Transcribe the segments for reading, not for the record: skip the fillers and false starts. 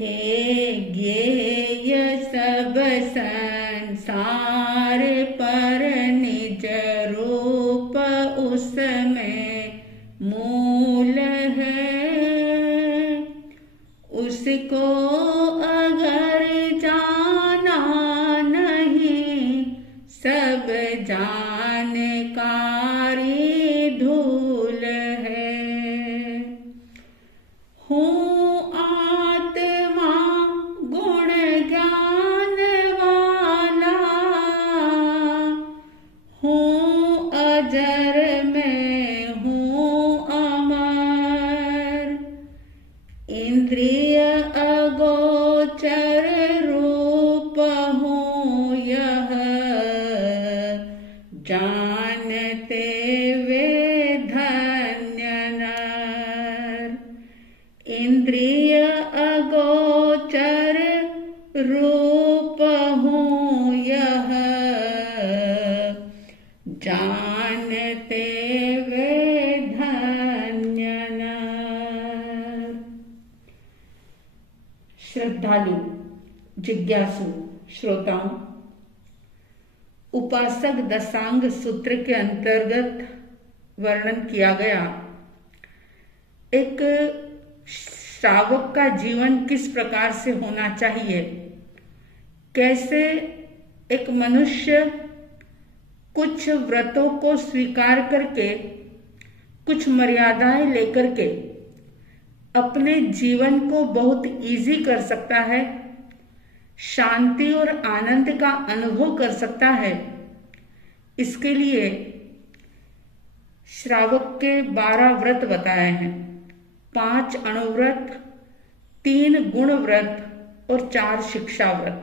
हे ज्ञेय सब संसार पर निज रूप उसमें मूल है। उसको अगर जाना नहीं सब जानकारी धूल है। हूँ आत्मा गुण ज्ञान वाला, हूँ अजर में हूँ अमर। इंद्रिय अगोचर रूप हूँ यह जानते वे धन्य नर। इंद्रिय अगोचर रूप हूँ यह जानते वे धन्य नर। श्रद्धालु जिज्ञासु श्रोताओं, उपासक दशांग सूत्र के अंतर्गत वर्णन किया गया एक श्रावक का जीवन किस प्रकार से होना चाहिए, कैसे एक मनुष्य कुछ व्रतों को स्वीकार करके, कुछ मर्यादाएं लेकर के अपने जीवन को बहुत इजी कर सकता है, शांति और आनंद का अनुभव कर सकता है। इसके लिए श्रावक के 12 व्रत बताए हैं, 5 अणुव्रत, 3 गुण व्रत और 4 शिक्षा व्रत।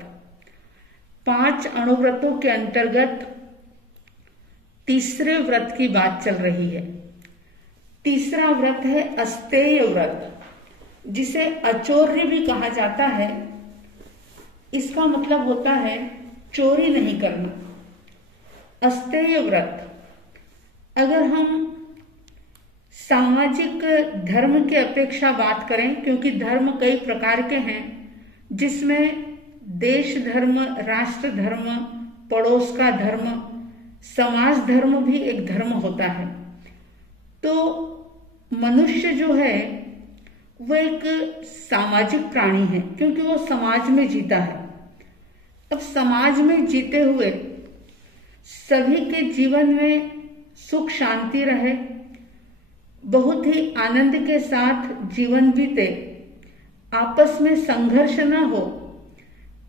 5 अणुव्रतों के अंतर्गत तीसरे व्रत की बात चल रही है। तीसरा व्रत है अस्तेय व्रत, जिसे अचौर्य भी कहा जाता है। इसका मतलब होता है चोरी नहीं करना। अस्तेय व्रत, अगर हम सामाजिक धर्म की अपेक्षा बात करें, क्योंकि धर्म कई प्रकार के हैं, जिसमें देश धर्म, राष्ट्र धर्म, पड़ोस का धर्म, समाज धर्म भी एक धर्म होता है। तो मनुष्य जो है वो एक सामाजिक प्राणी है, क्योंकि वो समाज में जीता है। अब समाज में जीते हुए सभी के जीवन में सुख शांति रहे, बहुत ही आनंद के साथ जीवन बीते, आपस में संघर्ष न हो,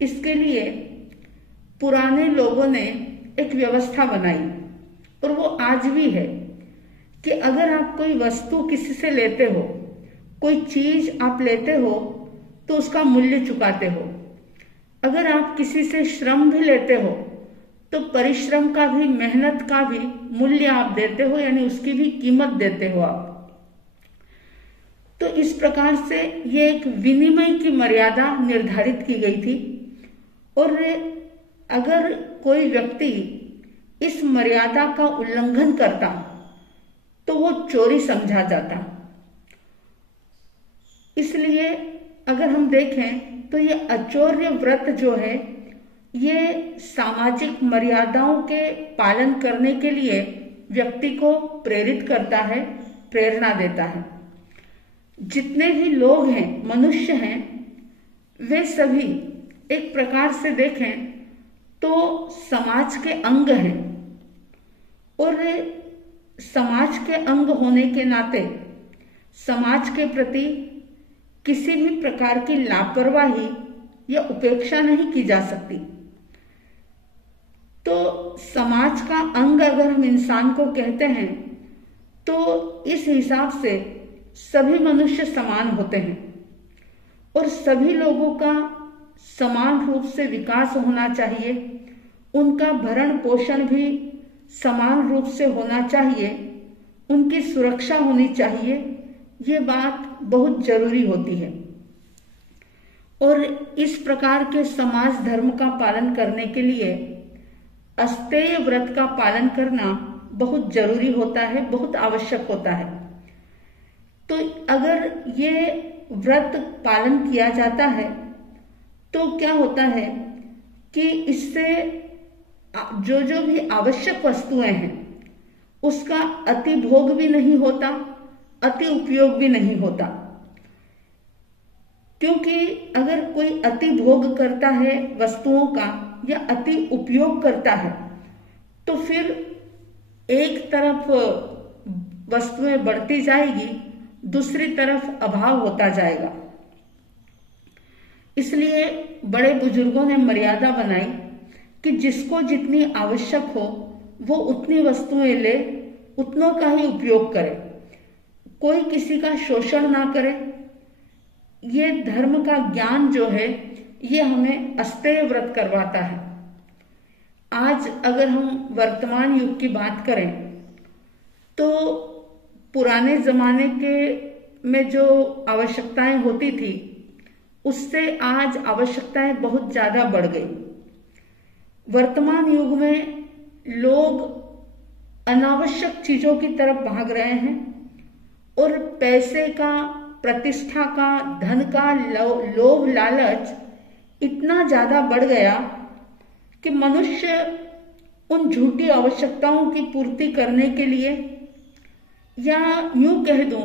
इसके लिए पुराने लोगों ने एक व्यवस्था बनाई, और वो आज भी है कि अगर आप कोई वस्तु किसी से लेते हो, कोई चीज आप लेते हो, तो उसका मूल्य चुकाते हो। अगर आप किसी से श्रम भी लेते हो तो परिश्रम का भी, मेहनत का भी मूल्य आप देते हो, यानी उसकी भी कीमत देते हो आप। तो इस प्रकार से ये एक विनिमय की मर्यादा निर्धारित की गई थी, और अगर कोई व्यक्ति इस मर्यादा का उल्लंघन करता तो वो चोरी समझा जाता। इसलिए अगर हम देखें तो ये अचौर्य व्रत जो है, ये सामाजिक मर्यादाओं के पालन करने के लिए व्यक्ति को प्रेरित करता है, प्रेरणा देता है। जितने भी लोग हैं, मनुष्य हैं, वे सभी एक प्रकार से देखें तो समाज के अंग हैं, और समाज के अंग होने के नाते समाज के प्रति किसी भी प्रकार की लापरवाही या उपेक्षा नहीं की जा सकती। तो समाज का अंग अगर हम इंसान को कहते हैं, तो इस हिसाब से सभी मनुष्य समान होते हैं, और सभी लोगों का समान रूप से विकास होना चाहिए, उनका भरण पोषण भी समान रूप से होना चाहिए, उनकी सुरक्षा होनी चाहिए। ये बात बहुत जरूरी होती है, और इस प्रकार के समाज धर्म का पालन करने के लिए अस्तेय व्रत का पालन करना बहुत जरूरी होता है, बहुत आवश्यक होता है। तो अगर ये व्रत पालन किया जाता है तो क्या होता है कि इससे जो जो भी आवश्यक वस्तुएं हैं उसका अति भोग भी नहीं होता, अति उपयोग भी नहीं होता। क्योंकि अगर कोई अति भोग करता है वस्तुओं का या अति उपयोग करता है तो फिर एक तरफ वस्तुएं बढ़ती जाएगी, दूसरी तरफ अभाव होता जाएगा। इसलिए बड़े बुजुर्गों ने मर्यादा बनाई कि जिसको जितनी आवश्यक हो वो उतनी वस्तुएं ले, उतनों का ही उपयोग करे, कोई किसी का शोषण ना करे। ये धर्म का ज्ञान जो है ये हमें अस्तेय व्रत करवाता है। आज अगर हम वर्तमान युग की बात करें तो पुराने जमाने के में जो आवश्यकताएं होती थी उससे आज आवश्यकताएं बहुत ज्यादा बढ़ गई। वर्तमान युग में लोग अनावश्यक चीजों की तरफ भाग रहे हैं और पैसे का, प्रतिष्ठा का, धन का लोभ लालच इतना ज्यादा बढ़ गया कि मनुष्य उन झूठी आवश्यकताओं की पूर्ति करने के लिए, या यूं कह दूं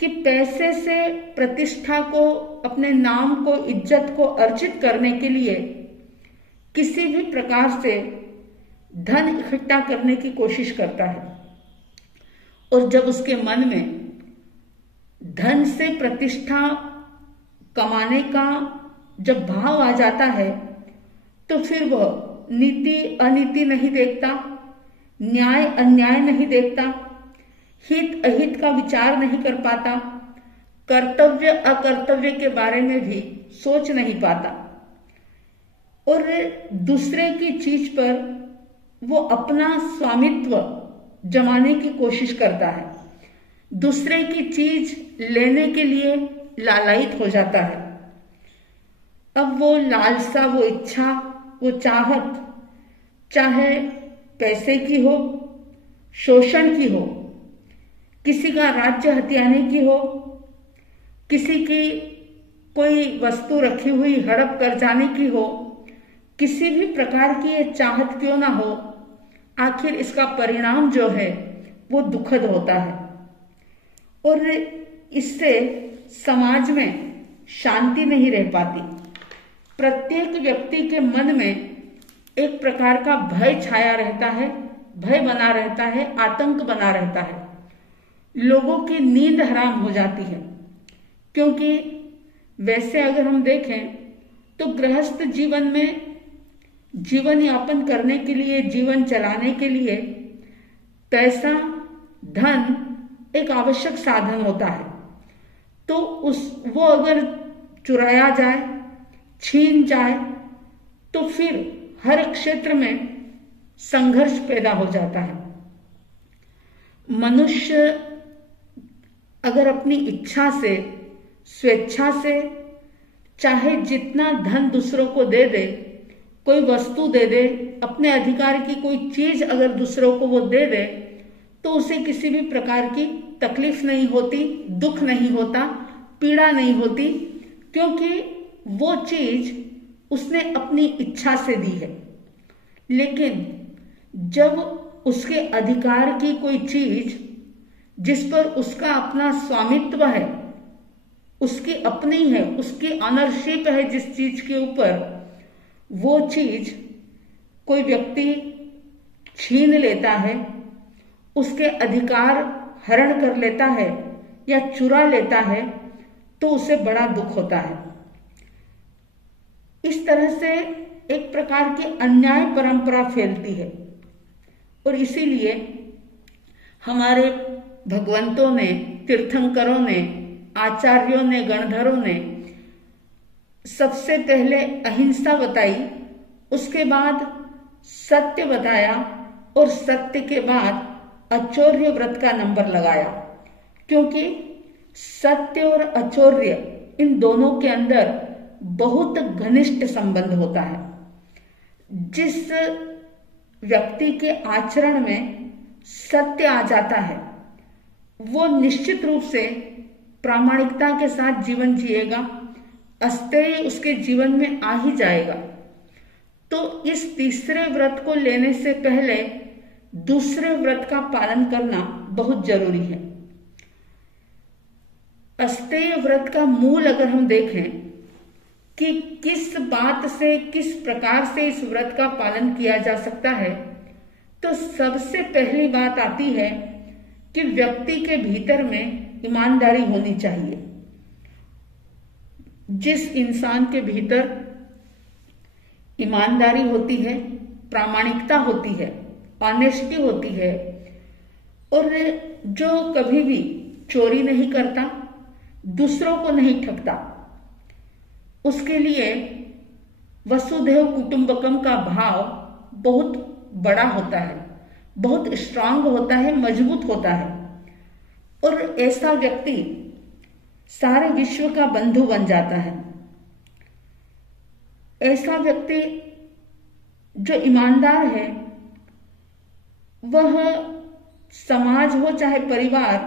कि पैसे से प्रतिष्ठा को, अपने नाम को, इज्जत को अर्जित करने के लिए किसी भी प्रकार से धन इकट्ठा करने की कोशिश करता है। और जब उसके मन में धन से प्रतिष्ठा कमाने का जब भाव आ जाता है तो फिर वह नीति अनीति नहीं देखता, न्याय अन्याय नहीं देखता, हित अहित का विचार नहीं कर पाता, कर्तव्य अकर्तव्य के बारे में भी सोच नहीं पाता और दूसरे की चीज पर वो अपना स्वामित्व जमाने की कोशिश करता है, दूसरे की चीज लेने के लिए लालायित हो जाता है। अब वो लालसा, वो इच्छा, वो चाहत, चाहे पैसे की हो, शोषण की हो, किसी का राज्य हथियाने की हो, किसी की कोई वस्तु रखी हुई हड़प कर जाने की हो, किसी भी प्रकार की ये चाहत क्यों ना हो, आखिर इसका परिणाम जो है वो दुखद होता है और इससे समाज में शांति नहीं रह पाती। प्रत्येक व्यक्ति के मन में एक प्रकार का भय छाया रहता है, भय बना रहता है, आतंक बना रहता है। लोगों की नींद हराम हो जाती है क्योंकि वैसे अगर हम देखें तो गृहस्थ जीवन में जीवन यापन करने के लिए, जीवन चलाने के लिए पैसा, धन एक आवश्यक साधन होता है। तो वो अगर चुराया जाए, छीन जाए तो फिर हर क्षेत्र में संघर्ष पैदा हो जाता है। मनुष्य अगर अपनी इच्छा से, स्वेच्छा से चाहे जितना धन दूसरों को दे दे, कोई वस्तु दे दे, अपने अधिकार की कोई चीज अगर दूसरों को वो दे दे तो उसे किसी भी प्रकार की तकलीफ नहीं होती, दुख नहीं होता, पीड़ा नहीं होती, क्योंकि वो चीज उसने अपनी इच्छा से दी है। लेकिन जब उसके अधिकार की कोई चीज जिस पर उसका अपना स्वामित्व है, उसकी अपनी है, उसकी ऑनरशिप है जिस चीज के ऊपर, वो चीज कोई व्यक्ति छीन लेता है, उसके अधिकार हरण कर लेता है या चुरा लेता है तो उसे बड़ा दुख होता है। इस तरह से एक प्रकार की अन्याय परंपरा फैलती है और इसीलिए हमारे भगवंतों ने, तीर्थंकरों ने, आचार्यों ने, गणधरों ने सबसे पहले अहिंसा बताई, उसके बाद सत्य बताया और सत्य के बाद अचौर्य व्रत का नंबर लगाया, क्योंकि सत्य और अचौर्य इन दोनों के अंदर बहुत घनिष्ठ संबंध होता है। जिस व्यक्ति के आचरण में सत्य आ जाता है वो निश्चित रूप से प्रामाणिकता के साथ जीवन जिएगा, अस्तेय उसके जीवन में आ ही जाएगा। तो इस तीसरे व्रत को लेने से पहले दूसरे व्रत का पालन करना बहुत जरूरी है। अस्तेय व्रत का मूल अगर हम देखें कि किस बात से, किस प्रकार से इस व्रत का पालन किया जा सकता है, तो सबसे पहली बात आती है कि व्यक्ति के भीतर में ईमानदारी होनी चाहिए। जिस इंसान के भीतर ईमानदारी होती है, प्रामाणिकता होती है, ऑनेस्टी होती है, और जो कभी भी चोरी नहीं करता, दूसरों को नहीं ठगता, उसके लिए वसुधैव कुटुंबकम का भाव बहुत बड़ा होता है, बहुत स्ट्रांग होता है, मजबूत होता है। और ऐसा व्यक्ति सारे विश्व का बंधु बन जाता है। ऐसा व्यक्ति जो ईमानदार है, वह समाज हो चाहे परिवार,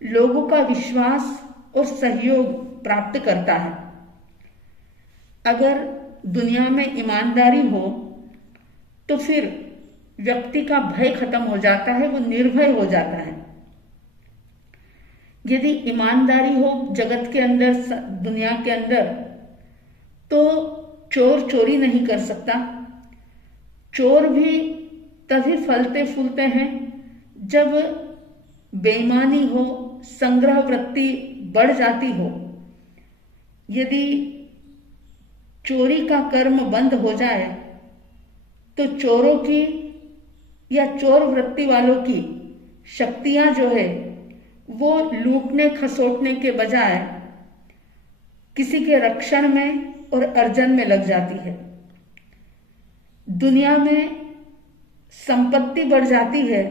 लोगों का विश्वास और सहयोग प्राप्त करता है। अगर दुनिया में ईमानदारी हो तो फिर व्यक्ति का भय खत्म हो जाता है, वो निर्भय हो जाता है। यदि ईमानदारी हो जगत के अंदर, दुनिया के अंदर, तो चोर चोरी नहीं कर सकता। चोर भी तभी फलते फूलते हैं जब बेईमानी हो, संग्रह वृत्ति बढ़ जाती हो। यदि चोरी का कर्म बंद हो जाए तो चोरों की या चोर वृत्ति वालों की शक्तियां जो है वो लूटने खसोटने के बजाय किसी के रक्षण में और अर्जन में लग जाती है। दुनिया में संपत्ति बढ़ जाती है,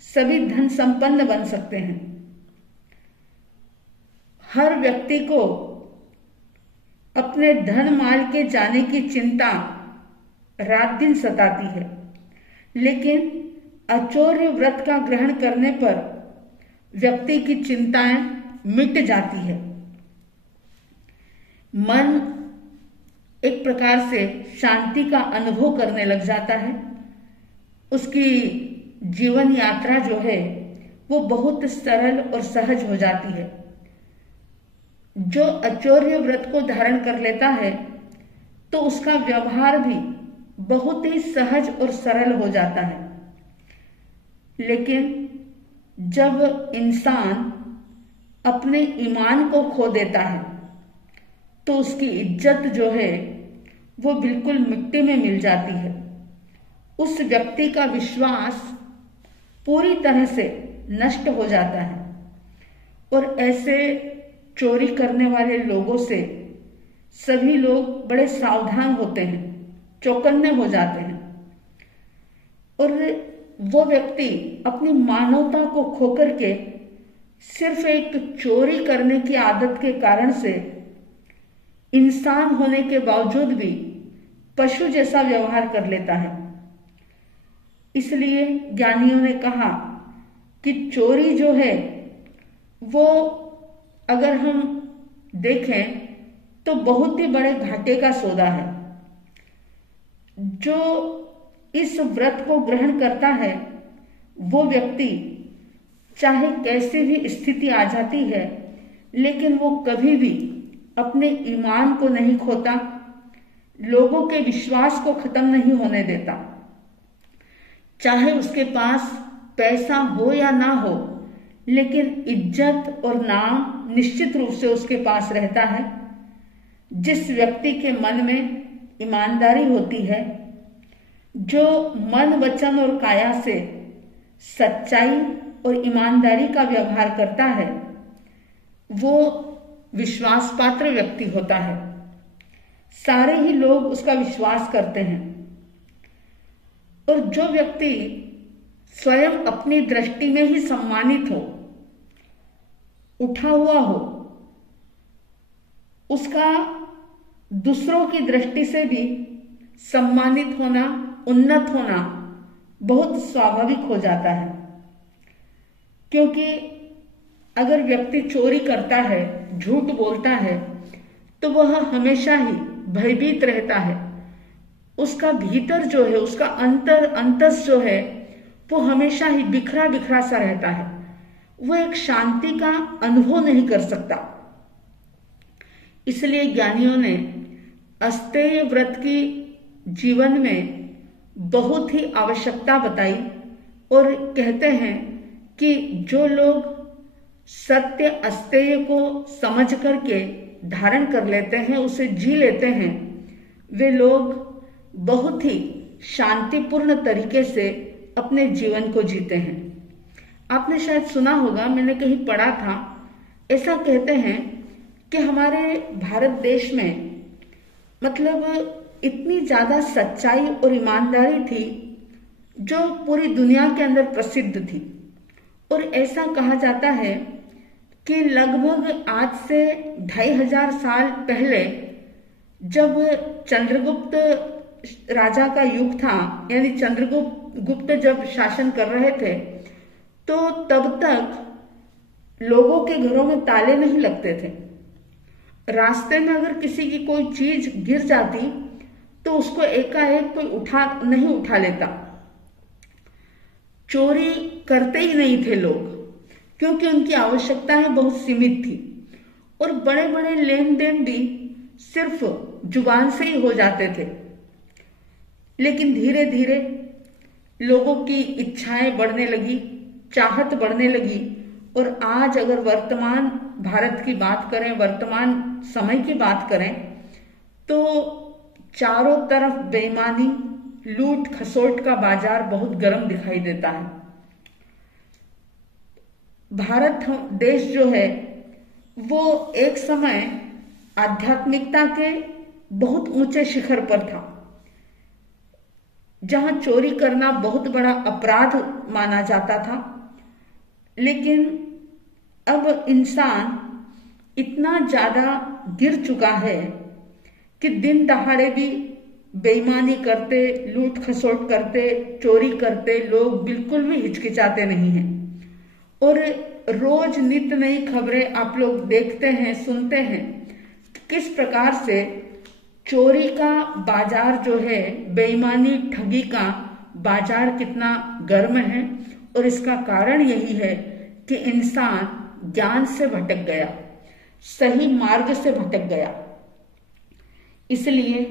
सभी धन संपन्न बन सकते हैं। हर व्यक्ति को अपने धन माल के जाने की चिंता रात दिन सताती है, लेकिन अचौर्य व्रत का ग्रहण करने पर व्यक्ति की चिंताएं मिट जाती है। मन एक प्रकार से शांति का अनुभव करने लग जाता है। उसकी जीवन यात्रा जो है वो बहुत सरल और सहज हो जाती है। जो अचौर्य व्रत को धारण कर लेता है तो उसका व्यवहार भी बहुत ही सहज और सरल हो जाता है। लेकिन जब इंसान अपने ईमान को खो देता है तो उसकी इज्जत जो है वो बिल्कुल मिट्टी में मिल जाती है। उस व्यक्ति का विश्वास पूरी तरह से नष्ट हो जाता है। और ऐसे चोरी करने वाले लोगों से सभी लोग बड़े सावधान होते हैं, चौकन्ने हो जाते हैं। और वो व्यक्ति अपनी मानवता को खोकर के सिर्फ एक चोरी करने की आदत के कारण से इंसान होने के बावजूद भी पशु जैसा व्यवहार कर लेता है। इसलिए ज्ञानियों ने कहा कि चोरी जो है वो अगर हम देखें तो बहुत ही बड़े घाटे का सौदा है। जो इस व्रत को ग्रहण करता है वो व्यक्ति चाहे कैसी भी स्थिति आ जाती है, लेकिन वो कभी भी अपने ईमान को नहीं खोता, लोगों के विश्वास को खत्म नहीं होने देता। चाहे उसके पास पैसा हो या ना हो, लेकिन इज्जत और नाम निश्चित रूप से उसके पास रहता है। जिस व्यक्ति के मन में ईमानदारी होती है, जो मन, वचन और काया से सच्चाई और ईमानदारी का व्यवहार करता है, वो विश्वास पात्र व्यक्ति होता है। सारे ही लोग उसका विश्वास करते हैं। और जो व्यक्ति स्वयं अपनी दृष्टि में ही सम्मानित हो, उठा हुआ हो, उसका दूसरों की दृष्टि से भी सम्मानित होना, उन्नत होना बहुत स्वाभाविक हो जाता है। क्योंकि अगर व्यक्ति चोरी करता है, झूठ बोलता है, तो वह हमेशा ही भयभीत रहता है। उसका भीतर जो है, उसका अंतस जो है, वो हमेशा ही बिखरा बिखरा सा रहता है। वह एक शांति का अनुभव नहीं कर सकता। इसलिए ज्ञानियों ने अस्तेय व्रत की जीवन में बहुत ही आवश्यकता बताई और कहते हैं कि जो लोग सत्य अस्तेय को समझ करके धारण कर लेते हैं, उसे जी लेते हैं, वे लोग बहुत ही शांतिपूर्ण तरीके से अपने जीवन को जीते हैं। आपने शायद सुना होगा, मैंने कहीं पढ़ा था, ऐसा कहते हैं कि हमारे भारत देश में मतलब इतनी ज्यादा सच्चाई और ईमानदारी थी जो पूरी दुनिया के अंदर प्रसिद्ध थी। और ऐसा कहा जाता है कि लगभग आज से 2500 साल पहले जब चंद्रगुप्त राजा का युग था, यानी चंद्रगुप्त जब शासन कर रहे थे, तो तब तक लोगों के घरों में ताले नहीं लगते थे। रास्ते में अगर किसी की कोई चीज गिर जाती तो उसको एकाएक कोई नहीं उठा लेता। चोरी करते ही नहीं थे लोग, क्योंकि उनकी आवश्यकताएं बहुत सीमित थी और बड़े बड़े लेन देन भी सिर्फ जुबान से ही हो जाते थे। लेकिन धीरे धीरे लोगों की इच्छाएं बढ़ने लगी, चाहत बढ़ने लगी। और आज अगर वर्तमान भारत की बात करें, वर्तमान समय की बात करें, तो चारों तरफ बेईमानी, लूट खसोट का बाजार बहुत गर्म दिखाई देता है। भारत देश जो है वो एक समय आध्यात्मिकता के बहुत ऊंचे शिखर पर था, जहां चोरी करना बहुत बड़ा अपराध माना जाता था। लेकिन अब इंसान इतना ज्यादा गिर चुका है कि दिन दहाड़े भी बेईमानी करते, लूट खसोट करते, चोरी करते लोग बिल्कुल भी हिचकिचाते नहीं हैं। और रोज नित नई खबरें आप लोग देखते हैं, सुनते हैं, किस प्रकार से चोरी का बाजार जो है, बेईमानी ठगी का बाजार कितना गर्म है। और इसका कारण यही है कि इंसान ज्ञान से भटक गया, सही मार्ग से भटक गया। इसलिए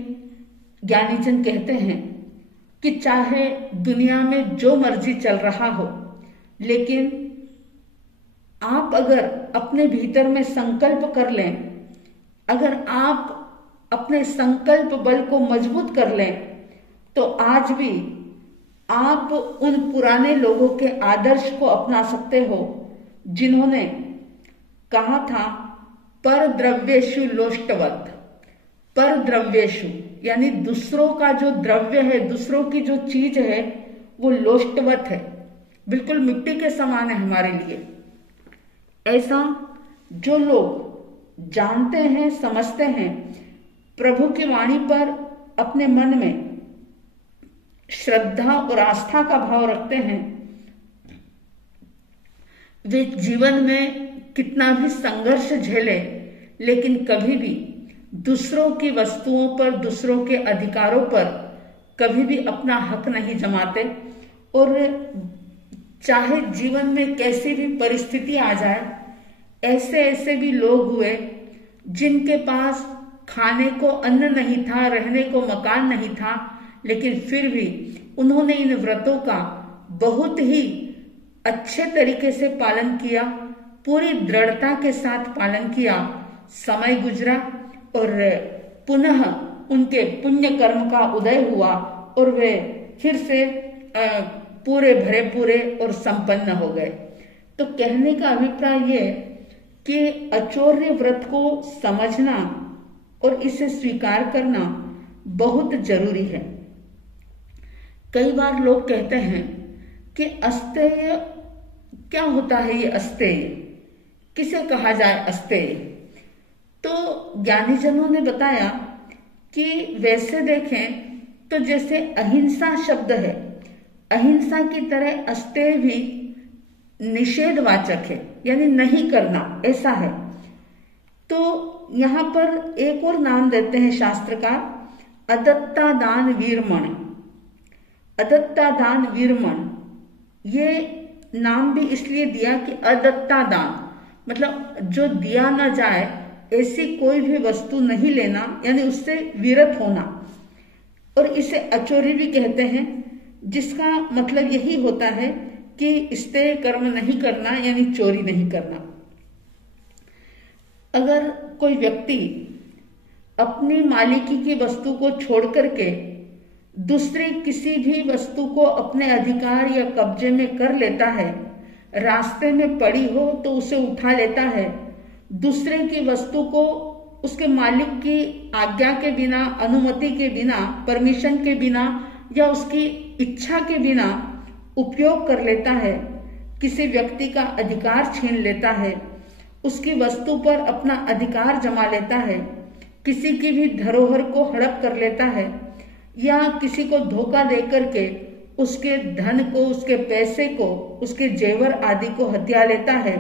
ज्ञानीजन कहते हैं कि चाहे दुनिया में जो मर्जी चल रहा हो, लेकिन आप अगर अपने भीतर में संकल्प कर लें, अगर आप अपने संकल्प बल को मजबूत कर लें, तो आज भी आप उन पुराने लोगों के आदर्श को अपना सकते हो जिन्होंने कहा था पर द्रव्येषु लोष्टवत। पर द्रव्येषु यानी दूसरों का जो द्रव्य है, दूसरों की जो चीज है, वो लोष्टवत है, बिल्कुल मिट्टी के समान है हमारे लिए। ऐसा जो लोग जानते हैं, समझते हैं, प्रभु की वाणी पर अपने मन में श्रद्धा और आस्था का भाव रखते हैं, वे जीवन में कितना भी संघर्ष झेले, लेकिन कभी भी दूसरों की वस्तुओं पर, दूसरों के अधिकारों पर कभी भी अपना हक नहीं जमाते। और चाहे जीवन में कैसी भी परिस्थिति आ जाए, ऐसे ऐसे भी लोग हुए जिनके पास खाने को अन्न नहीं था, रहने को मकान नहीं था, लेकिन फिर भी उन्होंने इन व्रतों का बहुत ही अच्छे तरीके से पालन किया, पूरी दृढ़ता के साथ पालन किया। समय गुजरा और पुनः उनके पुण्य कर्म का उदय हुआ और वे फिर से पूरे भरे पूरे और संपन्न हो गए। तो कहने का अभिप्राय ये कि अचौर्य व्रत को समझना और इसे स्वीकार करना बहुत जरूरी है। कई बार लोग कहते हैं कि अस्तेय क्या होता है, ये अस्तेय किसे कहा जाए अस्तेय? तो ज्ञानीजनों ने बताया कि वैसे देखें तो जैसे अहिंसा शब्द है, अहिंसा की तरह अस्तेय भी निषेधवाचक है, यानी नहीं करना, ऐसा है। तो यहाँ पर एक और नाम देते हैं शास्त्रकार, अदत्ता दान वीरमण। अदत्ता दान वीरमण, ये नाम भी इसलिए दिया कि अदत्ता दान मतलब जो दिया ना जाए ऐसी कोई भी वस्तु नहीं लेना, यानी उससे विरत होना। और इसे अचोरी भी कहते हैं, जिसका मतलब यही होता है कि स्तेय कर्म नहीं करना, यानी चोरी नहीं करना। अगर कोई व्यक्ति अपनी मालिकी की वस्तु को छोड़ करके दूसरी किसी भी वस्तु को अपने अधिकार या कब्जे में कर लेता है, रास्ते में पड़ी हो तो उसे उठा लेता है, दूसरे की वस्तु को उसके मालिक की आज्ञा के बिना, अनुमति के बिना, परमिशन के बिना या उसकी इच्छा के बिना उपयोग कर लेता है, किसी व्यक्ति का अधिकार छीन लेता है, उसकी वस्तु पर अपना अधिकार जमा लेता है, किसी की भी धरोहर को हड़प कर लेता है, या किसी को धोखा देकर के उसके धन को, उसके पैसे को, उसके जेवर आदि को हत्या लेता है,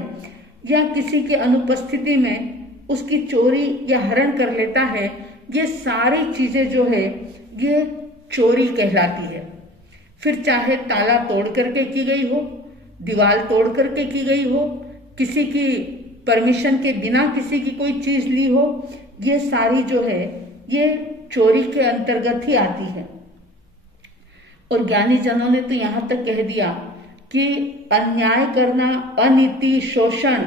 या किसी के अनुपस्थिति में उसकी चोरी या हरण कर लेता है, ये सारी चीजें जो है ये चोरी कहलाती है। फिर चाहे ताला तोड़ करके की गई हो, दीवार तोड़ करके की गई हो, किसी की परमिशन के बिना किसी की कोई चीज ली हो, ये सारी जो है ये चोरी के अंतर्गत ही आती है। और ज्ञानी जनों ने तो यहाँ तक कह दिया कि अन्याय करना, अनीति, शोषण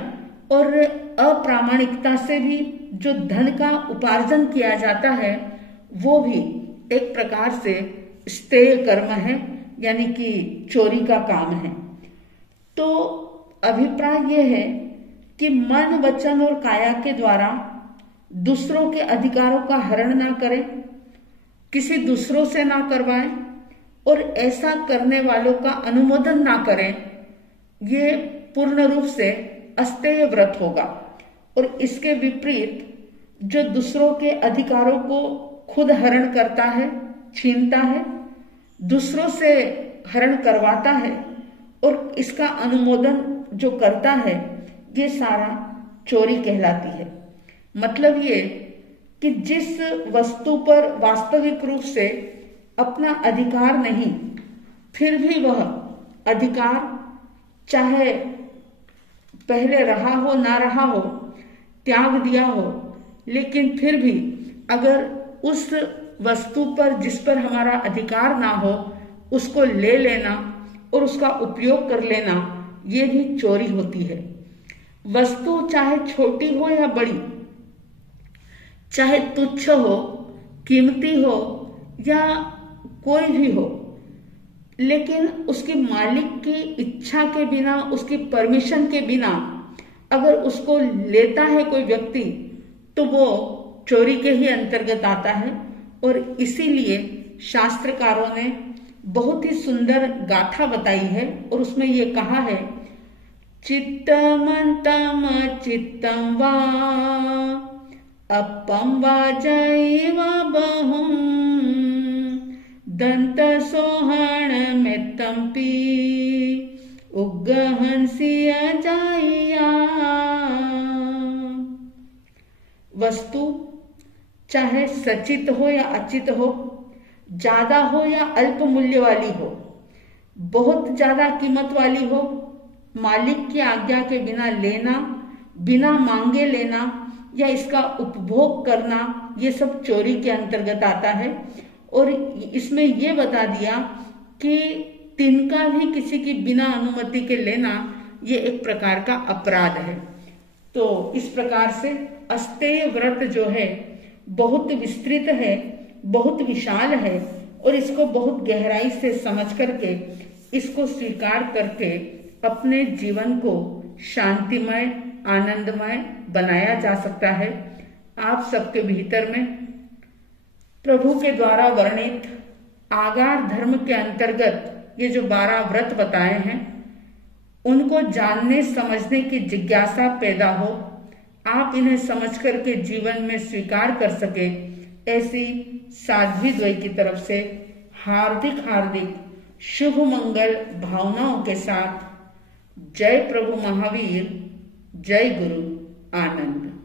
और अप्रामाणिकता से भी जो धन का उपार्जन किया जाता है वो भी एक प्रकार से स्तेय कर्म है, यानी कि चोरी का काम है। तो अभिप्राय यह है कि मन, वचन और काया के द्वारा दूसरों के अधिकारों का हरण ना करें, किसी दूसरों से ना करवाएं और ऐसा करने वालों का अनुमोदन ना करें, ये पूर्ण रूप से अस्तेय व्रत होगा। और इसके विपरीत जो दूसरों के अधिकारों को खुद हरण करता है, छीनता है, दूसरों से हरण करवाता है और इसका अनुमोदन जो करता है, ये सारा चोरी कहलाती है। मतलब ये कि जिस वस्तु पर वास्तविक रूप से अपना अधिकार नहीं, फिर भी वह अधिकार चाहे पहले रहा हो ना रहा हो, त्याग दिया हो, लेकिन फिर भी अगर उस वस्तु पर जिस पर हमारा अधिकार ना हो उसको ले लेना और उसका उपयोग कर लेना, ये भी चोरी होती है। वस्तु चाहे छोटी हो या बड़ी, चाहे तुच्छ हो, कीमती हो या कोई भी हो, लेकिन उसके मालिक की इच्छा के बिना, उसकी परमिशन के बिना अगर उसको लेता है कोई व्यक्ति, तो वो चोरी के ही अंतर्गत आता है। और इसीलिए शास्त्रकारों ने बहुत ही सुंदर गाथा बताई है और उसमें ये कहा है, चित्तमंतम चित्तम वा अपम वा जैव बहुम दंत सोहण मित्तम पी उग्गहंसिया जाइया। वस्तु चाहे सचित हो या अचित हो, ज्यादा हो या अल्प मूल्य वाली हो, बहुत ज्यादा कीमत वाली हो, मालिक की आज्ञा के बिना लेना, बिना मांगे लेना या इसका उपभोग करना, ये सब चोरी के अंतर्गत आता है। और इसमें यह बता दिया कि तिनका भी किसी की बिना अनुमति के लेना ये एक प्रकार का अपराध है। तो इस प्रकार से अस्तेय व्रत जो है बहुत विस्तृत है, बहुत विशाल है और इसको बहुत गहराई से समझ करके, इसको स्वीकार करके अपने जीवन को शांतिमय, आनंदमय बनाया जा सकता है। आप सबके भीतर में प्रभु के द्वारा वर्णित आगार धर्म के अंतर्गत ये जो 12 व्रत बताए हैं, उनको जानने समझने की जिज्ञासा पैदा हो, आप इन्हें समझ करके जीवन में स्वीकार कर सके, ऐसी साध्वी द्वय की तरफ से हार्दिक हार्दिक शुभ मंगल भावनाओं के साथ जय प्रभु महावीर, जय गुरु आनंद।